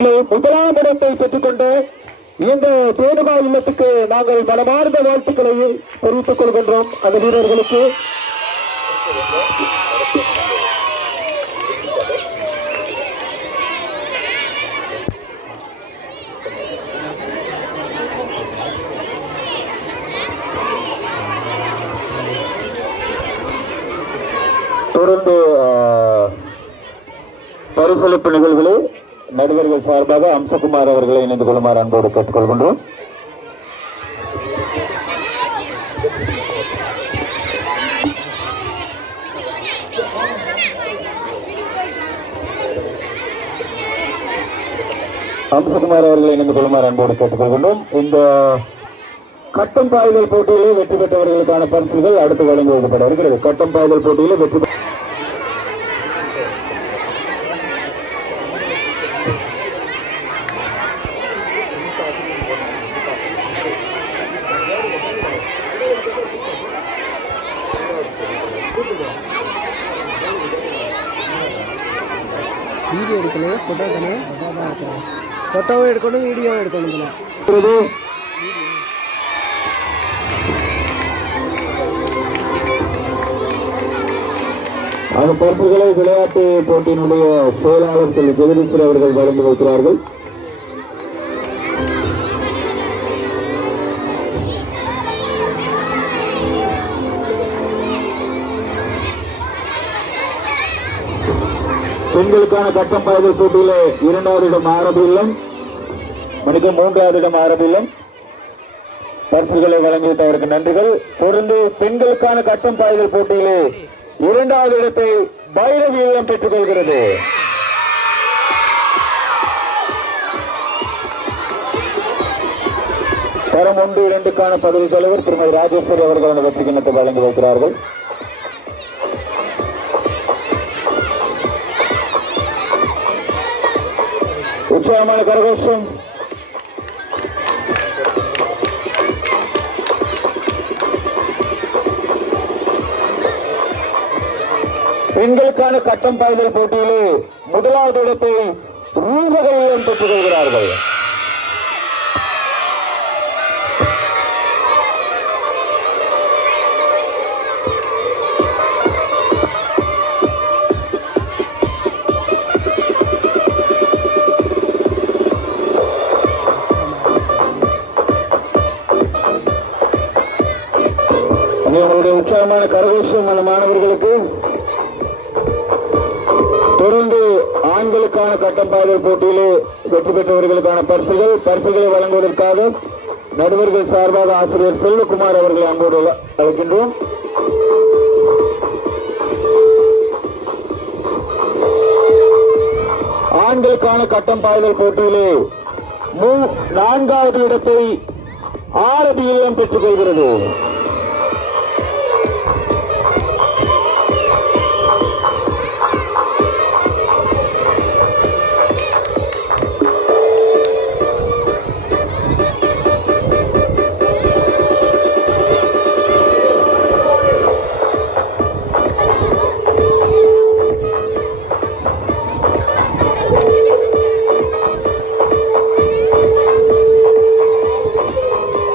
முதலாம் இடத்தை பெற்றுக்கொண்டு இந்த தேனுகா இல்லத்துக்கு நாங்கள் மனமார்ந்த வாழ்த்துக்களை தெரிவித்துக் கொள்கின்றோம். அந்த வீரர்களுக்கு தொடர்ந்து பரிசளிப்பு நிகழ்வுகளை நடுவர்கள் சார்பாக அம்சகுமார் அவர்களை இணைந்து கொள்ளுமாறு அன்போடு கேட்டுக்கொள்கின்றோம். அம்சகுமார் அவர்களை இணைந்து கொள்ளுமாறு அன்போடு கேட்டுக்கொள்கின்றோம். இந்த கட்டம் பாய்தல் போட்டியிலே வெற்றி பெற்றவர்களுக்கான பரிசுகள் அடுத்து வழங்கி வைக்கப்பட இருக்கிறது. கட்டம் பாய்தல் போட்டியிலே வெற்றி வீடியோ எடுக்கணும், ஃபோட்டோ எடுக்கணும், ஃபோட்டோவும் எடுக்கணும், வீடியோவும் எடுக்கணும். அந்த பரிசுகளை விளையாட்டு போட்டியினுடைய செயலாளர் செல்வி ஜெகதீஸ்வரி அவர்கள் வழங்கி வைக்கிறார்கள். பெண்களுக்கான கட்டம் பாய்தல் போட்டியில 2வது இடம் ஆரம்பிலும் மணிக்கு 3வது இடம் ஆரம்பிலும் பரிசுகளை வழங்கிவிட்டவருக்கு நன்றிகள். தொடர்ந்து பெண்களுக்கான கட்டம் பாய்தல் போட்டியிலே 2வது இடத்தை பைரவி இல்லம் பெற்றுக் கொள்கிறது. தரம் 1-2க்கான பகுதி தலைவர் திருமதி ராஜேஸ்வரி அவர்கள் வெற்றி கிண்ணத்தை வழங்கி வைக்கிறார்கள். உற்சாகமான கரகோஷம். பெண்களுக்கான கட்டம் பாய்தல் போட்டியிலே 1வது இடத்தை ரூபகையிலும் பெற்றுக் கொள்கிறார்கள். உங்களுடைய உற்சாகமான கரகோஷம் அந்த மாணவர்களுக்கு. தொடர்ந்து ஆண்களுக்கான கட்டம் பாய்தல் போட்டியிலே வெற்றி பெற்றவர்களுக்கான பரிசுகளை வழங்குவதற்காக நடுவர்கள் சார்பாக ஆசிரியர் செல்வகுமார் அவர்களை அன்போடு அழைக்கின்றோம். ஆண்களுக்கான கட்டம் பாய்தல் போட்டியிலே 4வது இடத்தை ஆரபி இல்லம் பெற்றுக் கொள்கிறது.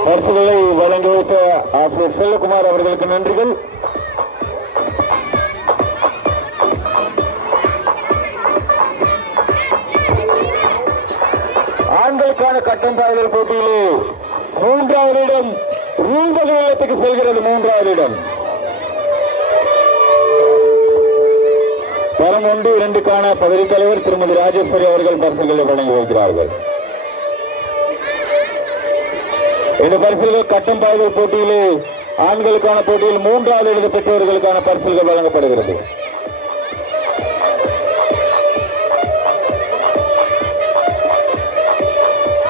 பரிசுகளை வழங்கி வைத்த ஆசிரியர் செல்வகுமார் அவர்களுக்கு நன்றிகள். ஆண்களுக்கான கட்டம் பாய்தல் போட்டியிலே 3வது இடம் ரூபகை இல்லத்துக்கு செல்கிறது. 3வது இடம். தரம் 1-2க்கான பகுதி தலைவர் திருமதி ராஜேஸ்வரி அவர்கள் பரிசுகளை வழங்கி வைக்கிறார்கள். இந்த பரிசுகள் கட்டம் பாய்தல் போட்டியிலே ஆண்களுக்கான போட்டியில் 3வது இடத்தை பெற்றவர்களுக்கான பரிசுகள் வழங்கப்படுகிறது.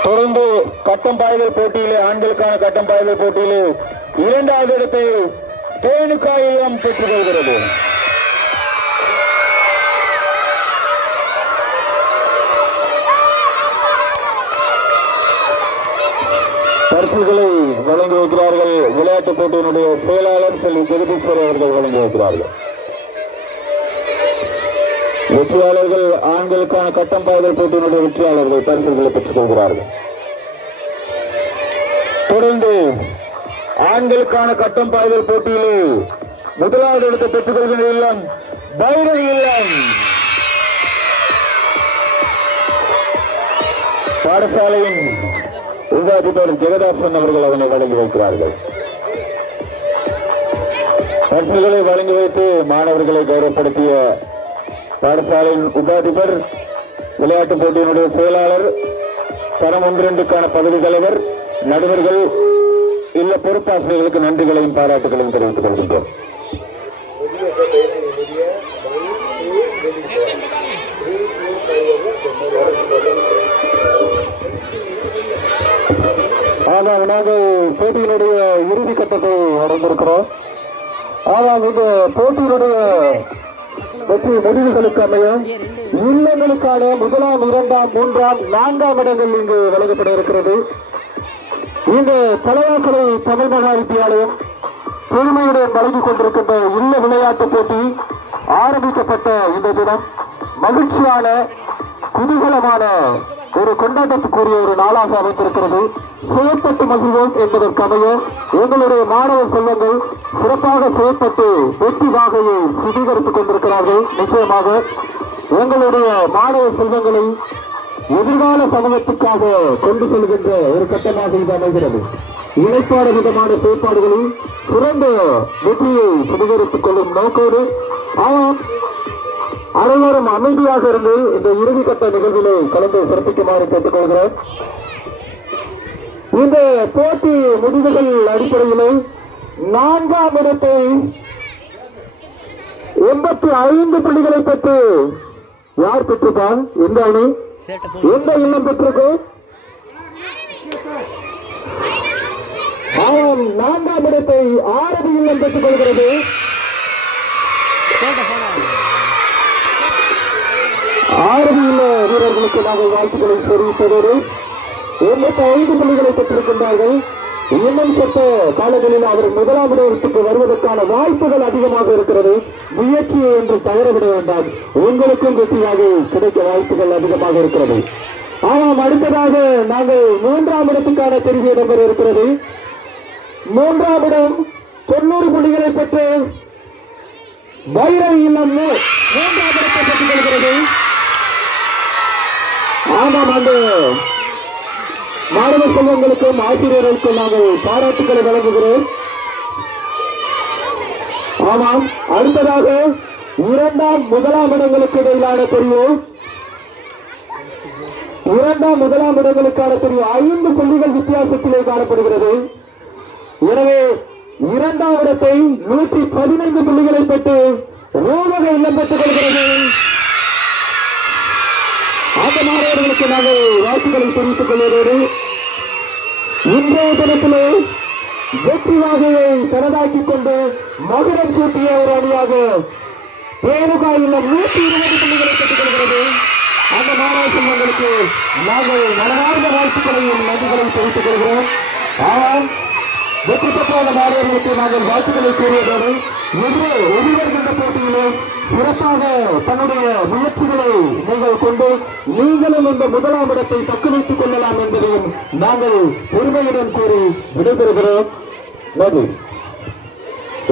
தொடர்ந்து கட்டம் பாய்தல் போட்டியிலே ஆண்களுக்கான கட்டம் பாய்தல் போட்டியிலே 2வது இடத்தை தேனுகா இல்லம் பெற்றுக் கொள்கிறது. பரிசுகளை வழங்கி வைக்கிறார்கள். விளையாட்டு போட்டியினுடைய செயலாளர் செல்வி ஜெகதீஸ்வரி அவர்கள் வழங்கி வைக்கிறார்கள். வெற்றியாளர்கள் ஆண்களுக்கான கட்டம் பாய்தல் போட்டியினுடைய வெற்றியாளர்கள் பரிசுகளை பெற்றுக் கொள்கிறார்கள். தொடர்ந்து ஆண்களுக்கான கட்டம் பாய்தல் போட்டியிலே முதலாவது இடத்தை பெற்றுக் கொள்கின்ற இல்லம் பைரவி இல்லம். பாடசாலையின் உப அதிபர் ஜெகதாசன் அவர்கள் அதனை வழங்கி வைக்கிறார்கள். பரிசுகளை வழங்கி வைத்து மாணவர்களை கௌரவப்படுத்திய பாடசாலையின் உப அதிபர், விளையாட்டுப் போட்டியினுடைய செயலாளர், தரம் 1-2க்கான பகுதி தலைவர், நடுவர்கள், இல்ல பொறுப்பாசிரியர்களுக்கு நன்றிகளையும் பாராட்டுகளையும் தெரிவித்துக் கொள்கின்றோம். ஆனால் நாங்கள் போட்டியினுடைய இறுதி கட்டத்தை அடைந்திருக்கிறோம். ஆனால் இந்த போட்டியினுடைய வெற்றி முடிவுகளுக்கு அமையும் இல்லங்களுக்கான 1, 2, 3, 4 இடங்கள் இங்கு வழங்கப்பட இருக்கிறது. இந்த தலைவாசலை தமிழ் மகா வித்தியாலயம் பெருமையுடன் வழங்கிக் கொண்டிருக்கின்ற இல்ல விளையாட்டு போட்டி ஆரம்பிக்கப்பட்ட இந்த தினம் மகிழ்ச்சியான குதூகலமான ஒரு கொண்டாட்டத்துக்குரிய ஒரு நாளாக அமைந்திருக்கிறது. செயற்பட்டு மகிழ்வோம் என்பதற்கமைய எங்களுடைய மாணவ செல்வங்கள் சிறப்பாக செயற்பட்டு வெற்றி வாகையை சுத்திகரித்துக் கொண்டிருக்கிறார்கள். நிச்சயமாக எங்களுடைய மாணவ செல்வங்களை எதிர்கால சமூகத்துக்காக கொண்டு செல்கின்ற ஒரு கட்டமாக இது அமைகிறது. இணைப்பாடு விதமான செயற்பாடுகளில் சிறந்த வெற்றியை சுத்திகரித்துக் கொள்ளும் நோக்கோடு அனைவரும் அமைதியாக இருந்து இந்த இறுதிக்கட்ட நிகழ்விலே கலந்து சிறப்பிக்குமாறு கேட்டுக்கொள்கிறேன். இந்த போட்டி முடிவுகள் அடிப்படையிலே 4ஆம் இடத்தை 85 புள்ளிகளை பெற்று யார் பெற்றிருப்பார்? எந்த அணி, எந்த இல்லம் பெற்றிருக்கு? 4ஆம் இடத்தை 6 இல்லம் பெற்றுக் கொள்கிறது. ஆரம்பியுள்ள வீரர்களுக்கு நாங்கள் வாழ்த்துக்களை தெரிவிப்பதோடு 85 புள்ளிகளை பெற்றிருக்கின்றார்கள். இன்னும் சற்ற காலங்களில் அவர் 1ஆம் இடத்துக்கு வருவதற்கான வாய்ப்புகள் அதிகமாக இருக்கிறது. முயற்சியை என்று தவறவிட வேண்டாம். உங்களுக்கும் வெற்றியாக கிடைக்க வாய்ப்புகள் அதிகமாக இருக்கிறது. ஆனால் அடுத்ததாக நாங்கள் 3ஆம் இடத்துக்கான தெரிவு இடம்பெற இருக்கிறது. 3ஆம் இடம் 90 புள்ளிகளை பெற்று பைரவி இல்லம் 3ஆம் இடத்தை பெற்றுக் கொள்கிறது. ஆமாம், அந்த மாணவ செல்வங்களுக்கும் ஆசிரியர்களுக்கும் நாங்கள் பாராட்டுக்களை வழங்குகிறோம். ஆமாம், அடுத்ததாக 2ஆம் 1ஆம் இடங்களுக்கு இடையிலான தெரிவு 2ஆம் 1ஆம் இடங்களுக்கான தெரிவு 5 புள்ளிகள் வித்தியாசத்திலே காணப்படுகிறது. எனவே 2ஆம் இடத்தை 115 புள்ளிகளை பெற்று ரோவக இல்லம் பெற்றுக் கொள்கிறது. அந்த மாணவர்களுக்கு நாங்கள் வாழ்த்துக்களை தெரிவித்துக் கொள்வதோடு இன்றைய தினத்திலே வெற்றி வாகையை தனதாக்கிக் கொண்டு மகுடம் சூட்டிய ஒரு அணியாக தேனுகா இல்லம் 120 புள்ளிகளை பெற்றுக் கொள்கிறது. அந்த மாணவ செல்வங்களுக்கு நாங்கள் மனமார்ந்த வாழ்த்துக்களையும் நன்றிகளையும் தெரிவித்துக் கொள்கிறோம். ஆனால் வெற்றி பெற்ற அந்த மாணவர்களுக்கு நாங்கள் வாழ்த்துக்களை கூறியதோடு எதிர்வருகின்ற போட்டியிலே சிறப்பாக தன்னுடைய முயற்சிகளை நீங்கள் கொண்டு நீங்களும் இந்த 1ஆம் இடத்தை தக்க வைத்துக் கொள்ளலாம் என்பதையும் நாங்கள் பெருமையுடன் கூறி விடைபெறுகிறோம். நன்றி.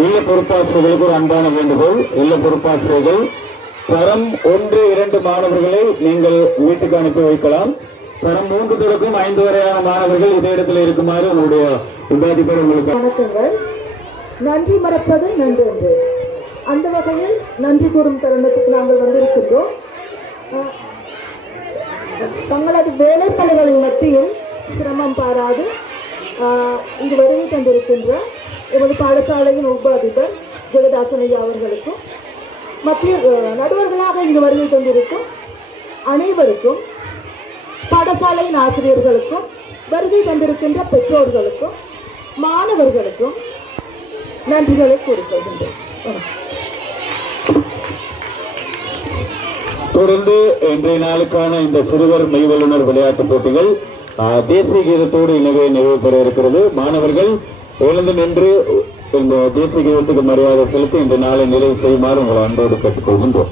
இல்ல பொறுப்பாசிரியர்களுக்கு ஒரு அன்பான வேண்டுகோள். இல்ல பொறுப்பாசிரியர்கள் தரம் 1, 2 மாணவர்களை நீங்கள் வீட்டுக்கு அனுப்பி வைக்கலாம். தரம் 3 தொடக்கம் 5 வரையான மாணவர்கள் இதே இடத்தில் இருக்குமாறு உங்களுடைய உபாதிபர் உங்களுக்கு வணக்கங்கள். நன்றி மறப்பது நன்றன்று. அந்த வகையில் நன்றி கூறும் தருணத்துக்கு நாங்கள் வந்திருக்கின்றோம். தங்களது வேலைப்பணிகளின் மத்தியில் சிரமம் பாராது இங்கு வருகை தந்திருக்கின்ற எமது பாடசாலையின் உப அதிபர் ஜெகதாசன் ஐயா அவர்களுக்கும் மத்திய நடுவர்களாக இங்கு வருகை தந்திருக்கும் அனைவருக்கும், பாடசாலையின் ஆசிரியர்களுக்கும், வருகை தந்திருக்கின்ற பெற்றோர்களுக்கும், மாணவர்களுக்கும் நன்றிகளை கூறிக்கொள்கின்றேன். தொடர்ந்து இன்றைய நாளுக்கான இந்த சிறுவர் மெய்வல்லுநர் விளையாட்டுப் போட்டிகள் தேசிய கீதத்தோடு இணைவே நிறைவு பெற இருக்கிறது. மாணவர்கள் எழுந்து நின்று இந்த தேசிய கீதத்துக்கு மரியாதை செலுத்தி இந்த நாளை நிறைவு செய்யுமாறு உங்களை அன்போடு கேட்டுக்கொள்கின்றோம்.